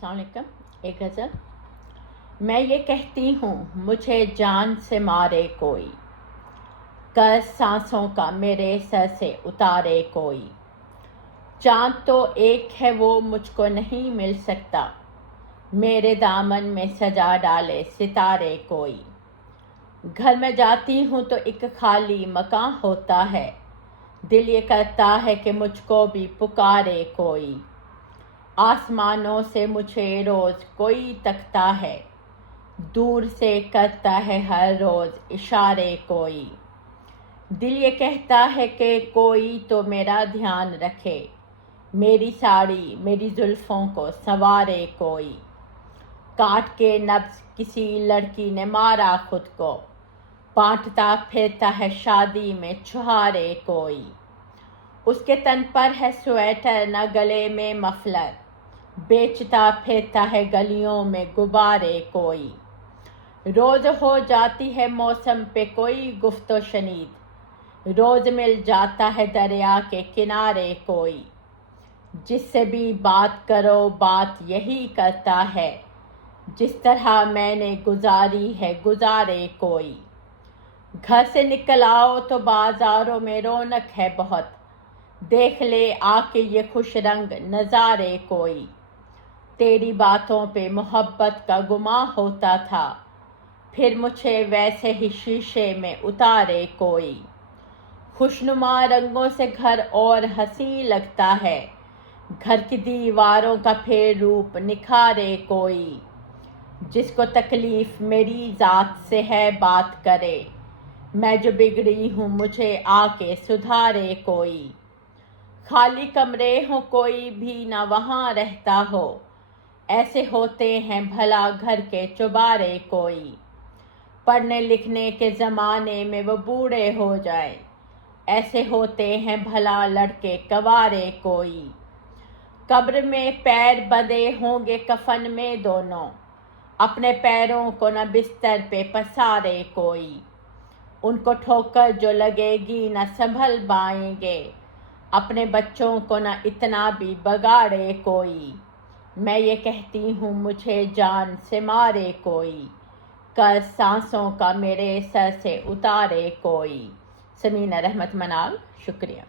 السلام علیکم. ایک غزل. میں یہ کہتی ہوں مجھے جان سے مارے کوئی، قرض سانسوں کا میرے سر سے اتارے کوئی. چاند تو ایک ہے وہ مجھ کو نہیں مل سکتا، میرے دامن میں سجا ڈالے ستارے کوئی. گھر میں جاتی ہوں تو ایک خالی مکان ہوتا ہے، دل یہ کرتا ہے کہ مجھ کو بھی پکارے کوئی. آسمانوں سے مجھے روز کوئی تکتا ہے، دور سے کرتا ہے ہر روز اشارے کوئی. دل یہ کہتا ہے کہ کوئی تو میرا دھیان رکھے، میری ساڑی میری زلفوں کو سنوارے کوئی. کاٹ کے نبض کسی لڑکی نے مارا خود کو، بانٹتا پھرتا ہے شادی میں چھہارے کوئی. اس کے تن پر ہے سویٹر نہ گلے میں مفلر، بیچتا پھرتا ہے گلیوں میں غبارے کوئی. روز ہو جاتی ہے موسم پہ کوئی گفت و شنید، روز مل جاتا ہے دریا کے کنارے کوئی. جس سے بھی بات کرو بات یہی کرتا ہے، جس طرح میں نے گزاری ہے گزارے کوئی. گھر سے نکل آؤ تو بازاروں میں رونق ہے بہت، دیکھ لے آ کے یہ خوش رنگ نظارے کوئی. تیری باتوں پہ محبت کا گماں ہوتا تھا، پھر مجھے ویسے ہی شیشے میں اتارے کوئی. خوشنما رنگوں سے گھر اور حسین لگتا ہے، گھر کی دیواروں کا پھر روپ نکھارے کوئی. جس کو تکلیف میری ذات سے ہے بات کرے، میں جو بگڑی ہوں مجھے آ کے سدھارے کوئی. خالی کمرے ہوں کوئی بھی نہ وہاں رہتا ہو، ایسے ہوتے ہیں بھلا گھر کے چوبارے کوئی. پڑھنے لکھنے کے زمانے میں وہ بوڑھے ہو جائیں، ایسے ہوتے ہیں بھلا لڑکے کنوارے کوئی. قبر میں پیر بندھے ہوں گے کفن میں دونوں، اپنے پیروں کو نہ بستر پہ پسارے کوئی. ان کو ٹھوکر جو لگے گی نہ سنبھل پائیں گے، اپنے بچوں کو نہ اتنا بھی بگاڑے کوئی. میں یہ کہتی ہوں مجھے جان سے مارے کوئی، قرض سانسوں کا میرے سر سے اتارے کوئی. سمینہ رحمت منال. شکریہ.